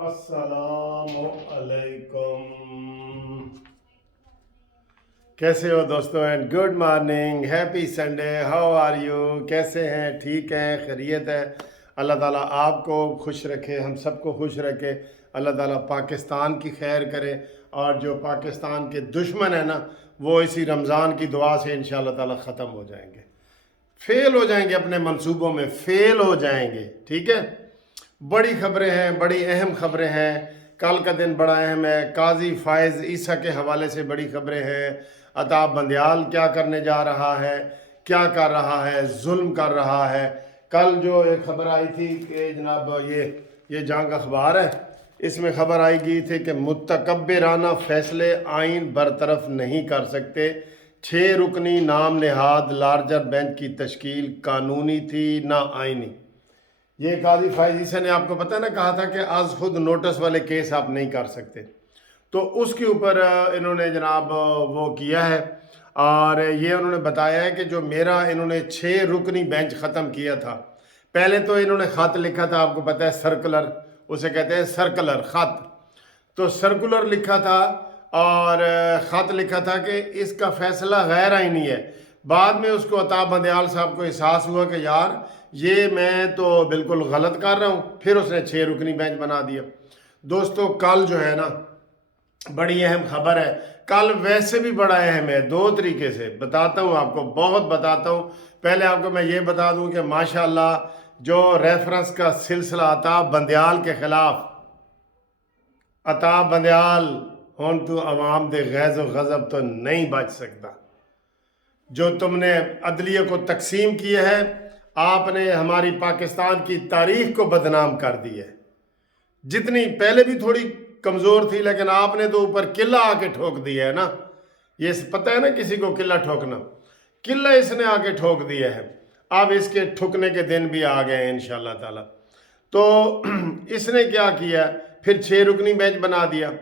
अस्सलाम अलैकुम। कैसे हो दोस्तों and good morning, happy Sunday, how are you? कैसे हैं? ठीक हैं? खैरियत है? अल्लाह ताला आपको खुश रखे, हम सबको खुश रखे। अल्लाह ताला पाकिस्तान की खैर करे और जो पाकिस्तान के दुश्मन है ना, वो इसी रमज़ान की दुआ से इंशाअल्लाह ताला ख़त्म हो जाएंगे, फेल हो जाएंगे, अपने मंसूबों में फेल हो जाएंगे। ठीक है, बड़ी खबरें हैं, बड़ी अहम खबरें हैं। कल का दिन बड़ा अहम है। काजी फायज़ ईसा के हवाले से बड़ी खबरें हैं। अताब बंदयाल क्या करने जा रहा है, क्या कर रहा है, जुल्म कर रहा है। कल जो एक खबर आई थी कि जनाब ये जंग अखबार है, इसमें खबर आई गई थी कि मुतकब्बिराना फैसले आइन बरतरफ नहीं कर सकते। 6 रुकनी नाम नहाद लार्जर बेंच की तश्कील कानूनी थी ना आइनी। ये काजी फायज़ ईसा ने, आपको पता है ना, कहा था कि आज खुद नोटिस वाले केस आप नहीं कर सकते, तो उसके ऊपर इन्होंने जनाब वो किया है। और ये उन्होंने बताया है कि जो मेरा इन्होंने 6 रुकनी बेंच ख़त्म किया था। पहले तो इन्होंने ख़त लिखा था, आपको पता है, सर्कुलर, उसे कहते हैं सर्कुलर ख़त। तो सर्कुलर लिखा था और ख़त लिखा था कि इसका फ़ैसला गैर आइनी है। बाद में उसको अताब बंदयाल साहब को एहसास हुआ कि यार ये मैं तो बिल्कुल गलत कर रहा हूँ, फिर उसने 6 रुकनी बेंच बना दिया। दोस्तों कल जो है ना, बड़ी अहम खबर है। कल वैसे भी बड़ा अहम है, 2 तरीके से बताता हूँ आपको, बहुत बताता हूँ। पहले आपको मैं ये बता दूँ कि माशाल्लाह जो रेफरेंस का सिलसिला अताब बंदयाल के खिलाफ, अताब बंदयाल हुण तू अवाम दे गैज़ व गज़ब तो नहीं बच सकता। जो तुमने अदलिया को तकसीम किया है, आपने हमारी पाकिस्तान की तारीख को बदनाम कर दिया है। जितनी पहले भी थोड़ी कमज़ोर थी, लेकिन आपने तो ऊपर किला आके ठोक दिया है ना। ये पता है ना किसी को किला ठोकना, किला इसने आके ठोक दिया है। अब इसके ठुकने के दिन भी आ गए हैं इंशाअल्लाह ताला। तो इसने क्या किया, फिर 6 रुकनी बेंच बना दिया।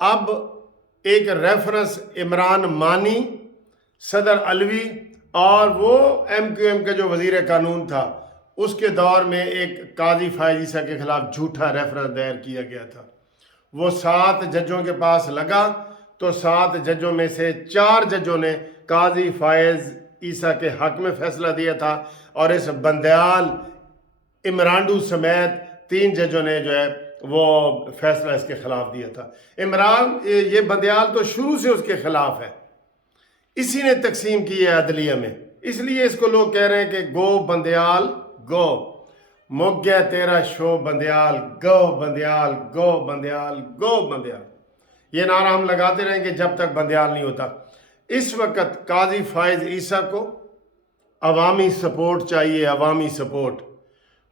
अब एक रेफरेंस इमरान मानी, सदर अलवी और वो MQM का जो वजीर कानून था, उसके दौर में एक काजी फायज़ ईसा के खिलाफ झूठा रेफरेंस दायर किया गया था। वो 7 जजों के पास लगा, तो 7 जजों में से 4 जजों ने काजी फायज़ ईसा के हक में फैसला दिया था और इस बंदयाल इमरांडू समेत 3 जजों ने जो है वो फैसला इसके खिलाफ दिया था। इमरान ये बंदयाल तो शुरू से उसके खिलाफ है, इसी ने तकसीम की है अदलिया में, इसलिए इसको लोग कह रहे हैं कि गो बंदयाल गो, मुक गया तेरा शो बंदयाल, गो बंदयाल, गो बंदयाल, गो बंदयाल। ये नारा हम लगाते रहेंगे जब तक बंदयाल नहीं होता। इस वक्त काजी फायज़ ईसा को अवामी सपोर्ट चाहिए, अवामी सपोर्ट।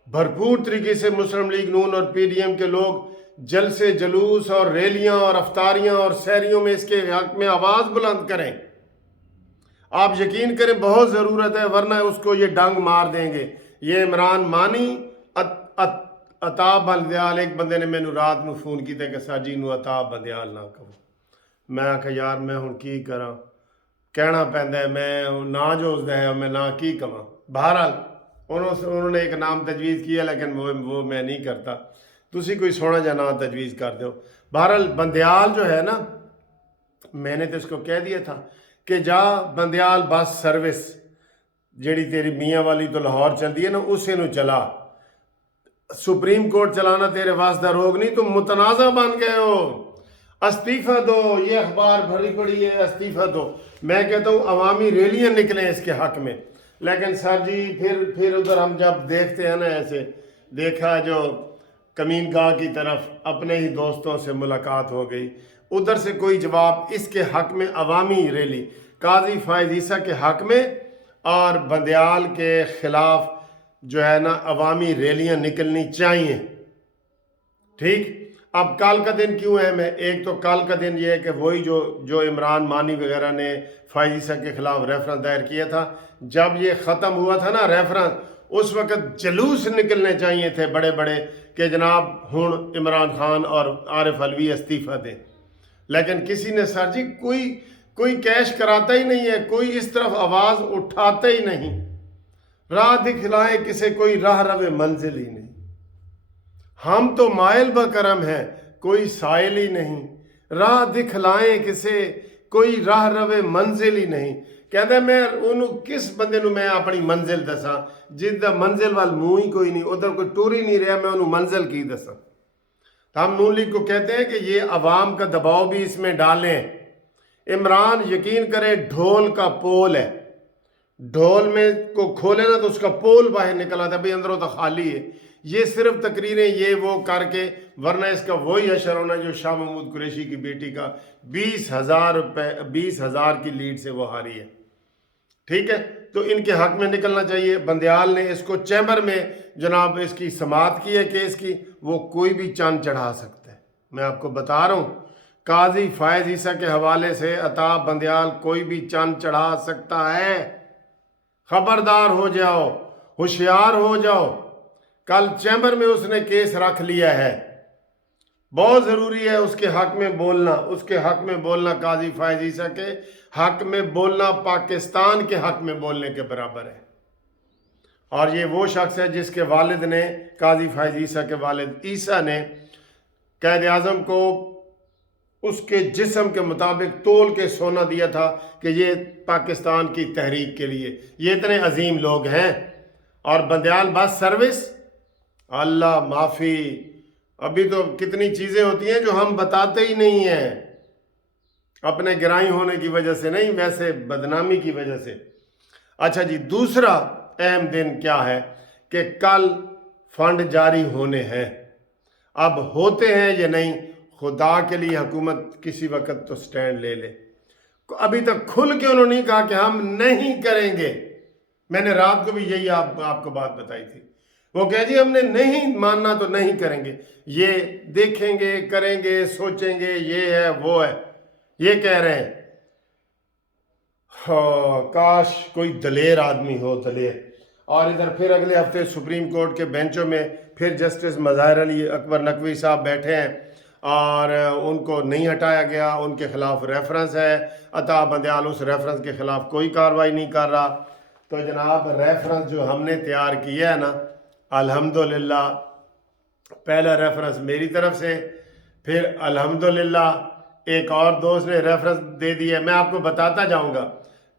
भरपूर तरीके से मुस्लिम लीग नून और PDM के लोग जलसे जलूस और रैलियां और अफ्तारियां और सैरियों में इसके हक में आवाज़ बुलंद करें। आप यकीन करें, बहुत ज़रूरत है, वरना उसको ये डंग मार देंगे। ये इमरान मानी अताब बंदयाल, एक बंदे ने मैनू रात में फ़ोन किया कि सर जी नू अताब बंदयाल ना कहो। मैं आखिया यार मैं हुण की करा, कहना पैंदा है, मैं ना जो उसदा है मैं ना की कवां। बहरहाल उन्होंने एक नाम तजवीज़ किया, लेकिन वो मैं नहीं करता, तुसी कोई सोना जा ना तजवीज़ कर दो। बहरहाल बंदयाल जो है ना, मैंने तो इसको कह दिया था कि जा बंदयाल बस सर्विस जेड़ी तेरी मियाँ वाली तो लाहौर चलती है ना, उसे नू चला। सुप्रीम कोर्ट चलाना तेरे वास्ता रोग नहीं, तुम मुतनाज़ा बन गए हो, अस्तीफ़ा दो। ये अखबार भरी पड़ी है, अस्तीफ़ा दो। मैं कहता हूँ अवामी रैलियाँ निकलें इसके हक में, लेकिन सर जी फिर उधर हम जब देखते हैं ना, ऐसे देखा जो कमीन गाह की तरफ अपने ही दोस्तों से मुलाकात हो गई, उधर से कोई जवाब। इसके हक में अवामी रैली काजी फायज़ ईसा के हक में और बंदयाल के ख़िलाफ़ जो है ना अवामी रैलियाँ निकलनी चाहिए। ठीक, अब कल का दिन क्यों अहम है? एक तो कल का दिन ये है कि वही जो इमरान मानी वगैरह ने फायज़ ईसा के खिलाफ रेफरेंस दायर किया था, जब ये ख़त्म हुआ था ना रेफरेंस, उस वक़्त जलूस निकलने चाहिए थे बड़े बड़े कि जनाब हुण इमरान खान और आरिफ अलवी इस्तीफ़ा दें। लेकिन किसी ने सर जी कोई कैश कराता ही नहीं है, कोई इस तरफ आवाज़ उठाता ही नहीं। राह दिखलाए किसे कोई राह रवे मंजिल ही नहीं। हम तो मायल बकरम हैं, कोई साइल ही नहीं, राह दिखलाएं किसे, कोई राह रवे मंजिल ही नहीं। कहते मैं ਉਹਨੂੰ किस बंदे ਨੂੰ मैं अपनी मंजिल दसा जिसदा मंजिल वाल मुंह ही कोई नहीं, उधर कोई टूर ही नहीं रहा, मैं ਉਹਨੂੰ मंजिल की दसा। तो हम नून लीग को कहते हैं कि ये अवाम का दबाव भी इसमें डालें। इमरान यकीन करे ढोल का पोल है, ढोल में को खोले ना तो उसका पोल बाहर निकल आता है, भाई अंदरों तो खाली है। ये सिर्फ तकरीरें ये वो करके, वरना इसका वही अशर होना जो शाह महमूद कुरैशी की बेटी का 20,000 की लीड से वो हारी है। ठीक है, तो इनके हक में निकलना चाहिए। बंदयाल ने इसको चैम्बर में जनाब इसकी समाअत की है केस की, वो कोई भी चांद चढ़ा सकता है। मैं आपको बता रहा हूँ, काजी फायज ईसा के हवाले से अता बंदयाल कोई भी चांद चढ़ा सकता है। खबरदार हो जाओ, होशियार हो जाओ। कल चैम्बर में उसने केस रख लिया है, बहुत ज़रूरी है उसके हक में बोलना, उसके हक में बोलना, काजी फायज ईसा के हक में बोलना पाकिस्तान के हक में बोलने के बराबर है। और ये वो शख्स है जिसके वालिद ने, काजी फायज ईसा के वालिद ईसा ने कैद आज़म को उसके जिस्म के मुताबिक तोल के सोना दिया था कि ये पाकिस्तान की तहरीक के लिए, ये इतने अजीम लोग हैं। और बंदयाल बस सर्विस, अल्लाह माफ़ी, अभी तो कितनी चीज़ें होती हैं जो हम बताते ही नहीं हैं, अपने गिराई होने की वजह से नहीं, वैसे बदनामी की वजह से। अच्छा जी, दूसरा अहम दिन क्या है कि कल फंड जारी होने हैं। अब होते हैं या नहीं, खुदा के लिए हुकूमत किसी वक्त तो स्टैंड ले ले। अभी तक खुल के उन्होंने नहीं कहा कि हम नहीं करेंगे। मैंने रात को भी यही आपको बात बताई थी। वो कह जी हमने नहीं मानना तो नहीं करेंगे, ये देखेंगे, करेंगे, सोचेंगे, ये है वो है, ये कह रहे हैं। हाँ, काश कोई दलेर आदमी हो, दलेर। और इधर फिर अगले हफ्ते सुप्रीम कोर्ट के बेंचों में फिर जस्टिस मज़ाहिर अली अकबर नकवी साहब बैठे हैं और उनको नहीं हटाया गया, उनके खिलाफ रेफरेंस है। अता बंदयाल उस रेफरेंस के खिलाफ कोई कार्रवाई नहीं कर रहा। तो जनाब रेफरेंस जो हमने तैयार किया है ना, अल्हम्दुलिल्लाह, पहला रेफरेंस मेरी तरफ से, फिर अल्हम्दुलिल्लाह एक और दोस्त ने रेफरेंस दे दिया, मैं आपको बताता जाऊंगा।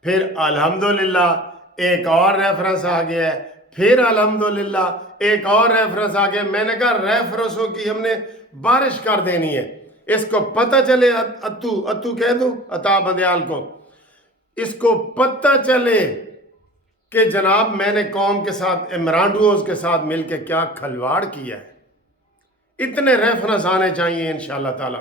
फिर अल्हम्दुलिल्लाह एक और रेफरेंस आ गया है, फिर अल्हम्दुलिल्लाह एक और रेफरेंस आ गया। मैंने कहा रेफरेंसों की हमने बारिश कर देनी है, इसको पता चले, अत्तू कह दूं अता बंदयाल को, इसको पता चले कि जनाब मैंने कौम के साथ, इमरान के साथ मिलकर क्या खलवाड़ किया है। इतने रेफरेंस आने चाहिए इंशाल्लाह ताला।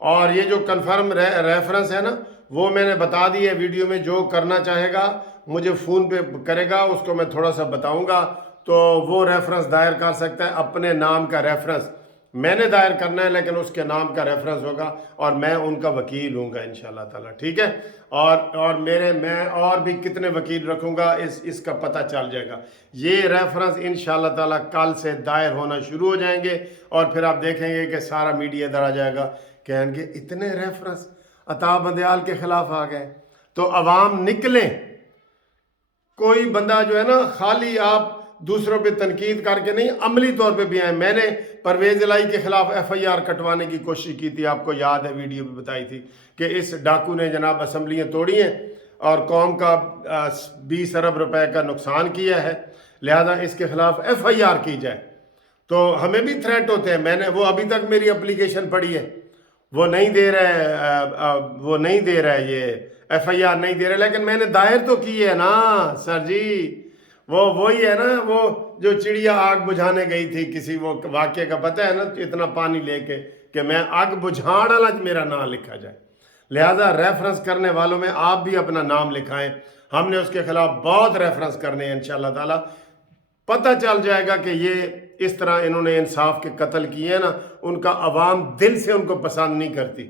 और ये जो कंफर्म रेफरेंस है ना, वो मैंने बता दी है वीडियो में। जो करना चाहेगा मुझे फ़ोन पे करेगा, उसको मैं थोड़ा सा बताऊंगा, तो वो रेफरेंस दायर कर सकता है। अपने नाम का रेफरेंस मैंने दायर करना है, लेकिन उसके नाम का रेफरेंस होगा और मैं उनका वकील हूँगा इंशाल्लाह ताला। ठीक है, और मैं और भी कितने वकील रखूँगा, इसका पता चल जाएगा। ये रेफरेंस इंशाल्लाह ताला कल से दायर होना शुरू हो जाएंगे और फिर आप देखेंगे कि सारा मीडिया इधर आ जाएगा, कहेंगे इतने रेफरेंस अता बंदयाल के खिलाफ आ गए। तो अवाम निकलें, कोई बंदा जो है ना खाली आप दूसरों पे तनकीद करके नहीं, अमली तौर पे भी आए। मैंने परवेज इलाही के खिलाफ FIR कटवाने की कोशिश की थी, आपको याद है, वीडियो पे बताई थी कि इस डाकू ने जनाब असम्बलियाँ तोड़ी हैं और कौम का 20 अरब रुपए का नुकसान किया है, लिहाजा इसके खिलाफ FIR की जाए। तो हमें भी थ्रेट होते हैं। मैंने वो अभी तक मेरी एप्लीकेशन पड़ी है, वो नहीं दे रहा है ये FIR नहीं दे रहे, लेकिन मैंने दायर तो की है ना सर जी। वो वही है ना, वो जो चिड़िया आग बुझाने गई थी, किसी वो वाक्य का पता है ना, इतना पानी लेके कि मैं आग बुझाने वाला मेरा नाम लिखा जाए। लिहाजा रेफरेंस करने वालों में आप भी अपना नाम लिखाएं। हमने उसके खिलाफ बहुत रेफरेंस करने हैं इंशाल्लाह ताला। पता चल जाएगा कि ये इस तरह इन्होंने इंसाफ के कत्ल किए हैं ना, उनका अवाम दिल से उनको पसंद नहीं करती,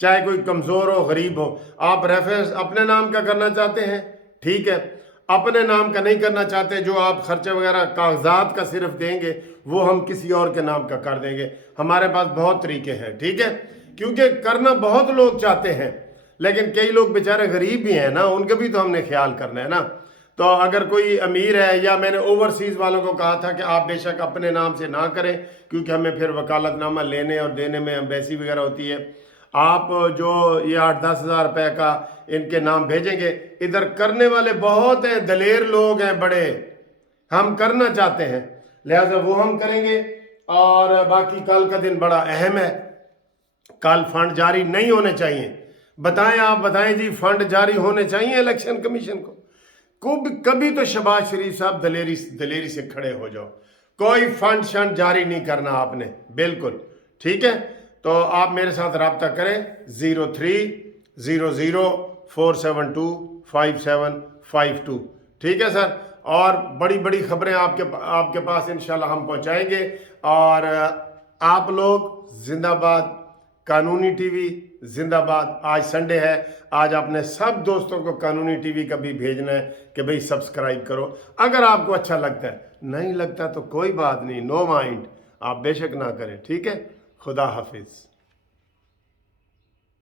चाहे कोई कमज़ोर हो, गरीब हो। आप रेफरेंस अपने नाम का करना चाहते हैं, ठीक है, अपने नाम का नहीं करना चाहते, जो आप खर्चे वगैरह कागजात का सिर्फ देंगे, वो हम किसी और के नाम का कर देंगे। हमारे पास बहुत तरीके हैं, ठीक है, क्योंकि करना बहुत लोग चाहते हैं, लेकिन कई लोग बेचारे गरीब भी हैं ना, उनका भी तो हमने ख्याल करना है ना। تو اگر کوئی امیر ہے، یا میں نے اوورسیز والوں کو کہا تھا کہ آپ بے شک اپنے نام سے نہ کریں، کیونکہ ہمیں پھر وکالت نامہ لینے اور دینے میں امبیسی وغیرہ ہوتی ہے، آپ جو یہ 8-10 ہزار روپے کا ان کے نام بھیجیں گے، ادھر کرنے والے بہت ہیں، دلیر لوگ ہیں بڑے، ہم کرنا چاہتے ہیں، لہذا وہ ہم کریں گے۔ اور باقی کل کا دن بڑا اہم ہے، کل فنڈ جاری نہیں ہونے چاہیے۔ بتائیں، آپ بتائیں جی، فنڈ جاری ہونے چاہیے الیکشن کمیشن کو؟ کبھی تو شہباز شریف صاحب دلیری سے کھڑے ہو جاؤ، کوئی فنڈ شنڈ جاری نہیں کرنا آپ نے، بالکل ٹھیک ہے۔ تو آپ میرے ساتھ رابطہ کریں 0300472552، ٹھیک ہے سر۔ اور بڑی بڑی خبریں آپ کے پاس انشاءاللہ ہم پہنچائیں گے۔ اور آپ لوگ زندہ باد، قانونی ٹی وی زندہ باد۔ آج سنڈے ہے، آج آپ نے سب دوستوں کو قانونی ٹی وی کا بھی بھیجنا ہے کہ بھئی سبسکرائب کرو، اگر آپ کو اچھا لگتا ہے۔ نہیں لگتا تو کوئی بات نہیں، نو مائنڈ، آپ بے شک نہ کریں، ٹھیک ہے۔ خدا حافظ۔